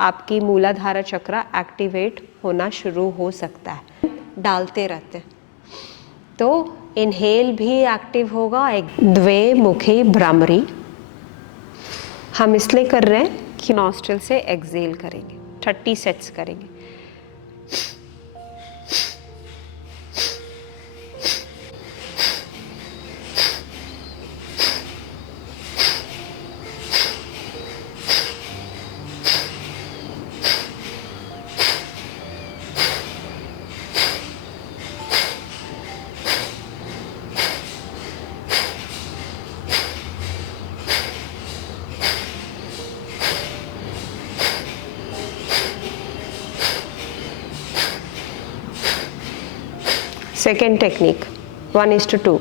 आपकी मूलाधार चक्र एक्टिवेट होना शुरू हो सकता है। डालते रहते हैं तो इनहेल भी एक्टिव होगा। एक द्विमुखी भ्रामरी हम इसलिए कर रहे हैं कि नॉस्ट्रिल से एक्सेल करेंगे, 30 सेट्स करेंगे। Second technique, 1:2.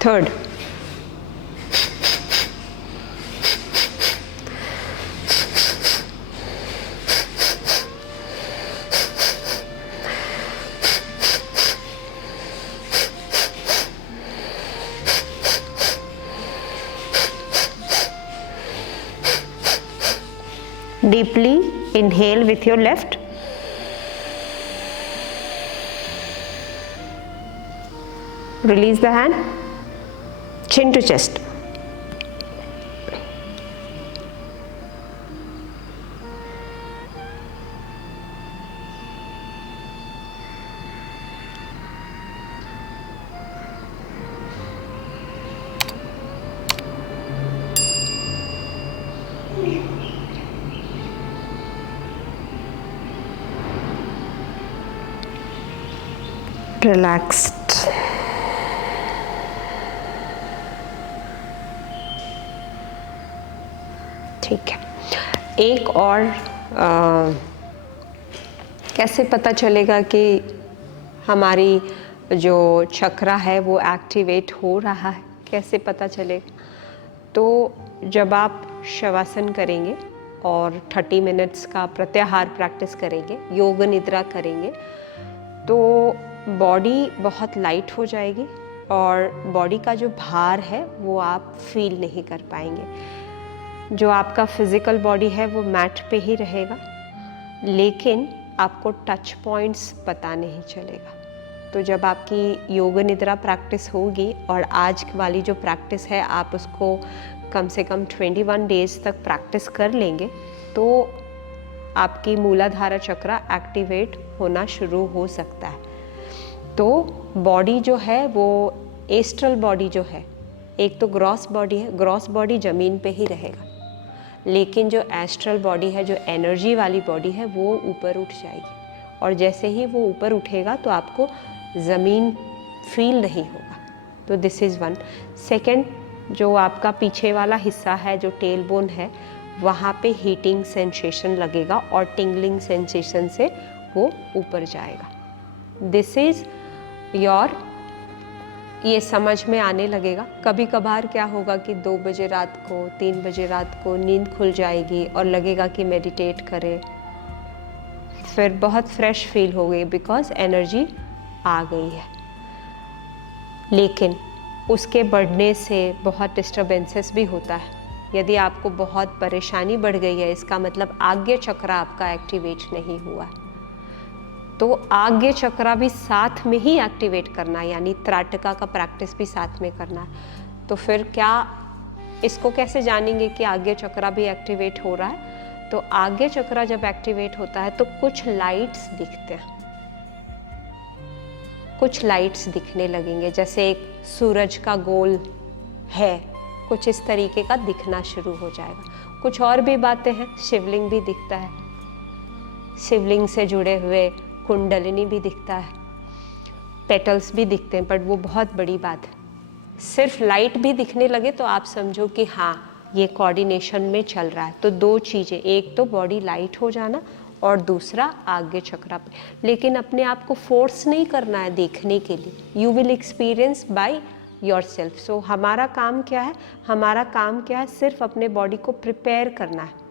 Third, deeply inhale with your left, release the hand, chin to chest. Relaxed. ठीक है, एक और कैसे पता चलेगा कि हमारी जो चक्रा है वो एक्टिवेट हो रहा है, कैसे पता चलेगा? तो जब आप शवासन करेंगे और 30 मिनट्स का प्रत्याहार प्रैक्टिस करेंगे, योग निद्रा करेंगे, तो बॉडी बहुत लाइट हो जाएगी और बॉडी का जो भार है वो आप फील नहीं कर पाएंगे। जो आपका फिजिकल बॉडी है वो मैट पे ही रहेगा, लेकिन आपको टच पॉइंट्स पता नहीं चलेगा। तो जब आपकी योग निद्रा प्रैक्टिस होगी और आज वाली जो प्रैक्टिस है आप उसको कम से कम 21 डेज तक प्रैक्टिस कर लेंगे, तो आपकी मूलाधार चक्र एक्टिवेट होना शुरू हो सकता है। तो बॉडी जो है वो एस्ट्रल बॉडी जो है, एक तो ग्रॉस बॉडी है, ग्रॉस बॉडी ज़मीन पे ही रहेगा, लेकिन जो एस्ट्रल बॉडी है, जो एनर्जी वाली बॉडी है, वो ऊपर उठ जाएगी और जैसे ही वो ऊपर उठेगा तो आपको ज़मीन फील नहीं होगा। तो दिस इज़ वन। सेकेंड, जो आपका पीछे वाला हिस्सा है, जो टेल बोन है, वहाँ पे हीटिंग सेंसेशन लगेगा और टिंगलिंग सेंसेशन से वो ऊपर जाएगा। दिस इज़ योर, ये समझ में आने लगेगा। कभी कभार क्या होगा कि 2 बजे रात को, 3 बजे रात को नींद खुल जाएगी और लगेगा कि मेडिटेट करें, फिर बहुत फ्रेश फील हो गई बिकॉज एनर्जी आ गई है। लेकिन उसके बढ़ने से बहुत डिस्टर्बेंसेस भी होता है। यदि आपको बहुत परेशानी बढ़ गई है, इसका मतलब आज्ञा चक्र आपका एक्टिवेट नहीं हुआ, तो आज्ञा चक्र भी साथ में ही एक्टिवेट करना, यानी त्राटका का प्रैक्टिस भी साथ में करना। तो फिर क्या, इसको कैसे जानेंगे कि आज्ञा चक्र भी एक्टिवेट हो रहा है? तो आज्ञा चक्र जब एक्टिवेट होता है तो कुछ लाइट्स दिखते हैं, कुछ लाइट्स दिखने लगेंगे, जैसे एक सूरज का गोल है, कुछ इस तरीके का दिखना शुरू हो जाएगा। कुछ और भी बातें हैं, शिवलिंग भी दिखता है, शिवलिंग से जुड़े हुए कुंडलिनी भी दिखता है, पेटल्स भी दिखते हैं, बट वो बहुत बड़ी बात है। सिर्फ लाइट भी दिखने लगे तो आप समझो कि हाँ, ये कोऑर्डिनेशन में चल रहा है। तो 2 चीज़ें, एक तो बॉडी लाइट हो जाना और दूसरा आज्ञा चक्र पे। लेकिन अपने आप को फोर्स नहीं करना है देखने के लिए, you will experience by yourself. So हमारा काम क्या है? हमारा काम क्या है? सिर्फ अपने बॉडी को प्रिपेयर करना है।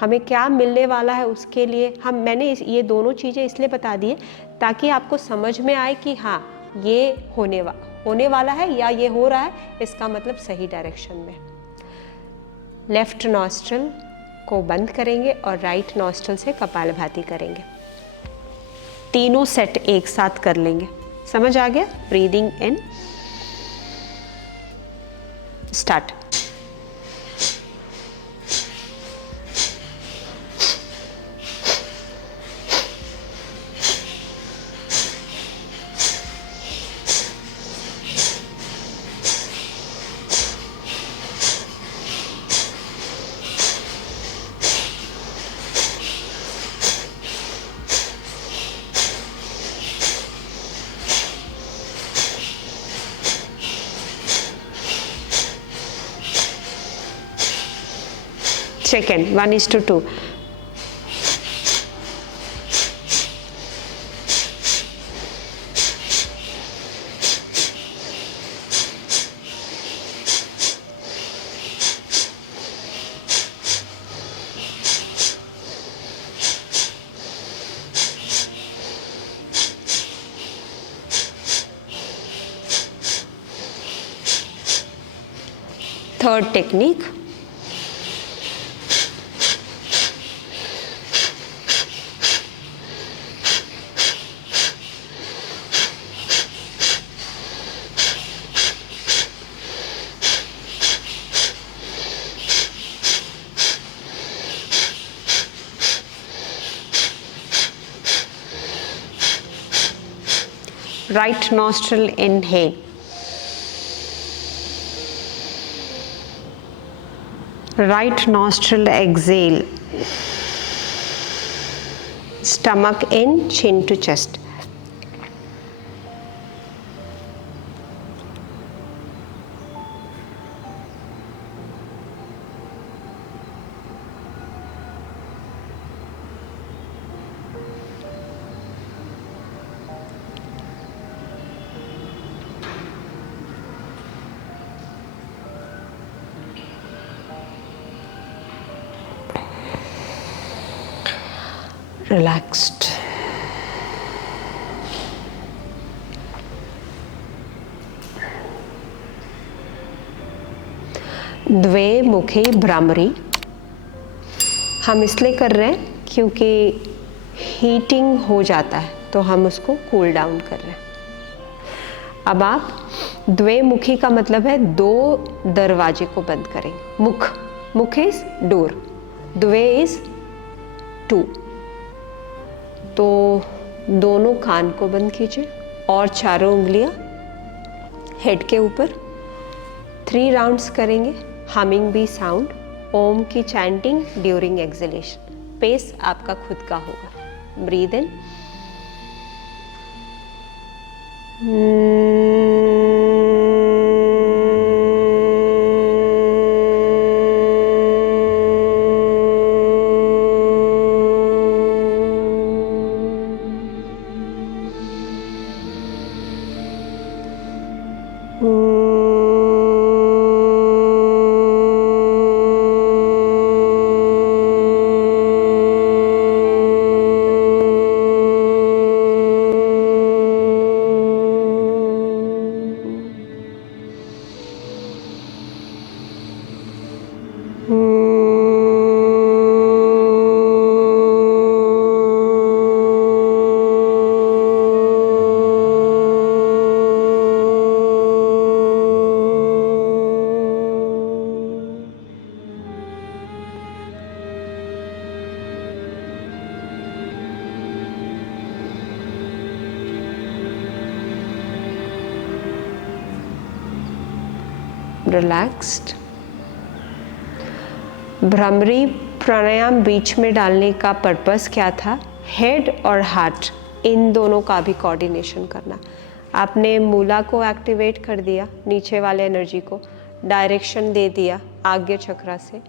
हमें क्या मिलने वाला है उसके लिए मैंने ये दोनों चीज़ें इसलिए बता दी है ताकि आपको समझ में आए कि हाँ ये होने वाला है या ये हो रहा है, इसका मतलब सही डायरेक्शन में। लेफ्ट नॉस्ट्रल को बंद करेंगे और राइट नॉस्ट्रल से कपालभाति करेंगे। तीनों सेट एक साथ कर लेंगे। समझ आ गया? Breathing in, start. Second, 1:2. Third technique. Right nostril inhale, right nostril exhale, stomach in, chin to chest. Relaxed. द्विमुखी भ्रामरी हम इसलिए कर रहे हैं क्योंकि हीटिंग हो जाता है, तो हम उसको कूल डाउन कर रहे हैं। अब आप द्विमुखी का मतलब है दो दरवाजे को बंद करेंगे। मुख इज डोर, द्वे इज टू। तो दोनों कान को बंद कीजिए और चारों उंगलियां हेड के ऊपर। 3 राउंड्स करेंगे। हमिंग बी साउंड, ओम की चैंटिंग ड्यूरिंग एक्सहेलेशन। पेस आपका खुद का होगा। Breathe in, relaxed. Bhramari pranayama बीच में डालने का पर्पस क्या था? हेड और हार्ट इन दोनों का भी कोऑर्डिनेशन करना। आपने मूला को एक्टिवेट कर दिया, नीचे वाले एनर्जी को डायरेक्शन दे दिया आज्ञा चक्र से।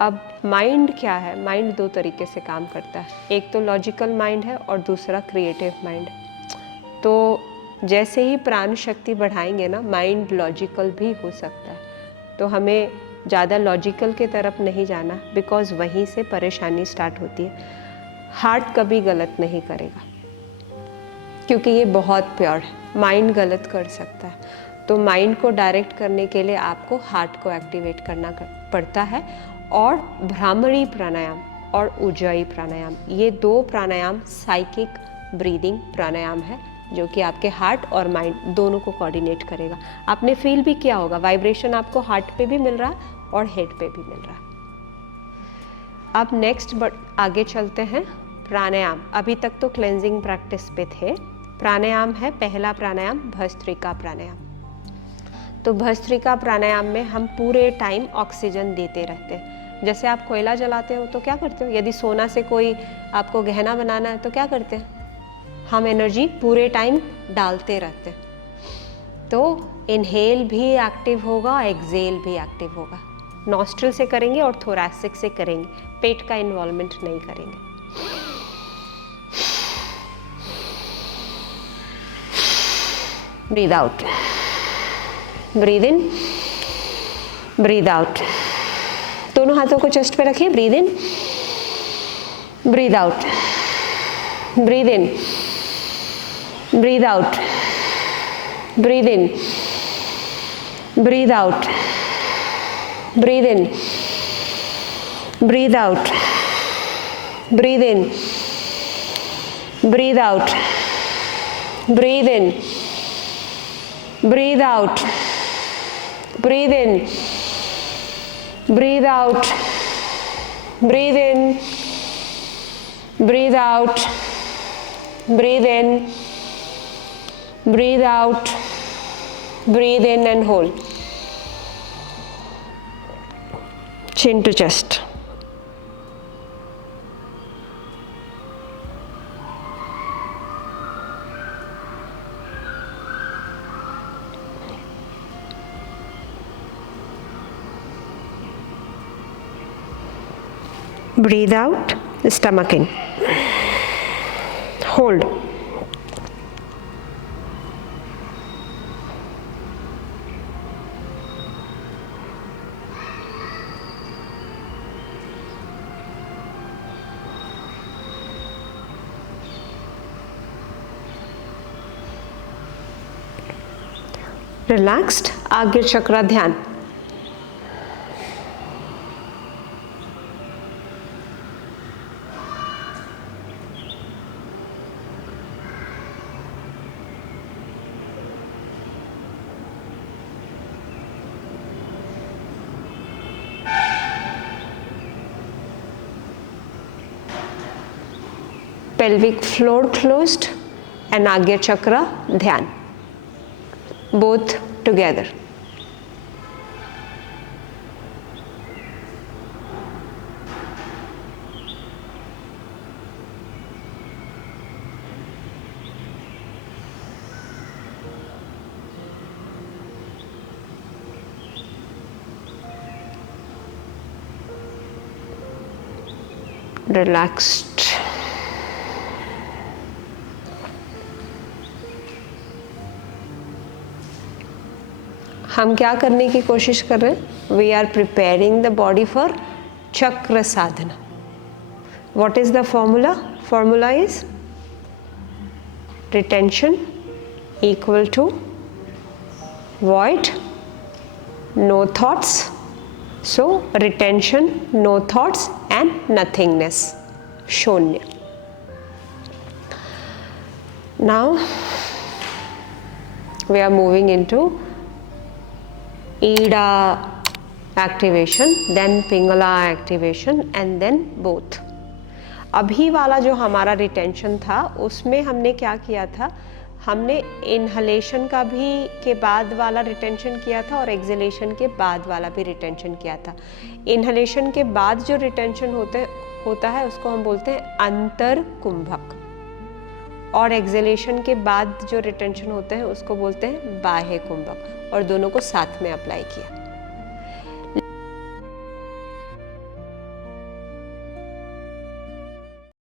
अब माइंड क्या है? माइंड 2 तरीके से काम करता है, एक तो लॉजिकल माइंड है और दूसरा क्रिएटिव माइंड। तो जैसे ही प्राण शक्ति बढ़ाएंगे ना, माइंड लॉजिकल भी हो सकता है। तो हमें ज़्यादा लॉजिकल के तरफ नहीं जाना, बिकॉज वहीं से परेशानी स्टार्ट होती है। हार्ट कभी गलत नहीं करेगा क्योंकि ये बहुत प्योर है, माइंड गलत कर सकता है। तो माइंड को डायरेक्ट करने के लिए आपको हार्ट को एक्टिवेट करना पड़ता है। और भ्रामरी प्राणायाम और उज्जाई प्राणायाम, ये 2 प्राणायाम साइकिक ब्रीदिंग प्राणायाम है जो कि आपके हार्ट और माइंड दोनों को कोऑर्डिनेट करेगा। आपने फील भी किया होगा, वाइब्रेशन आपको हार्ट पे भी मिल रहा है और हेड पे भी मिल रहा है। अब नेक्स्ट आगे चलते हैं। प्राणायाम, अभी तक तो क्लेंजिंग प्रैक्टिस पे थे। प्राणायाम है, पहला प्राणायाम भस्त्रिका प्राणायाम। तो भस्त्रिका प्राणायाम में हम पूरे टाइम ऑक्सीजन देते रहते हैं। जैसे आप कोयला जलाते हो तो क्या करते हो, यदि सोना से कोई आपको गहना बनाना है तो क्या करते हैं, हम एनर्जी पूरे टाइम डालते रहते हैं। तो इनहेल भी एक्टिव होगा, एक्सेल भी एक्टिव होगा। नॉस्ट्रल से करेंगे और थोरैसिक से करेंगे, पेट का इन्वॉल्वमेंट नहीं करेंगे। Breathe out, breathe in, breathe out. दोनों हाथों को चेस्ट पे रखिए। Breathe in, breathe out, breathe in, breathe out, breathe in, breathe out, breathe in, breathe out, breathe in, breathe out, breathe in, breathe out, breathe in, breathe out, breathe in, breathe out, breathe in, breathe out, breathe in and hold. Chin to chest. Breathe out, stomach in. Hold. Relaxed, आगे चक्र ध्यान। pelvic floor closed and Agya Chakra Dhyan, both together. Relaxed. हम क्या करने की कोशिश कर रहे हैं? We are preparing the body for chakra sadhana. What is the formula? Formula is retention equal to void, no thoughts. So retention, no thoughts and nothingness, shunya. Now we are moving into Ida activation, then Pingala activation and then both. अभी वाला जो हमारा retention था उसमें हमने क्या किया था, हमने इनहलेशन का भी के बाद वाला रिटेंशन किया था और एक्सहेलेशन के बाद वाला भी रिटेंशन किया था. इनहलेशन के बाद जो रिटेंशन होता है उसको हम बोलते हैं अंतर कुंभक, और एक्सहेलेशन के बाद जो रिटेंशन होते हैं उसको बोलते हैं बाह्य कुंभक, और दोनों को साथ में अप्लाई किया.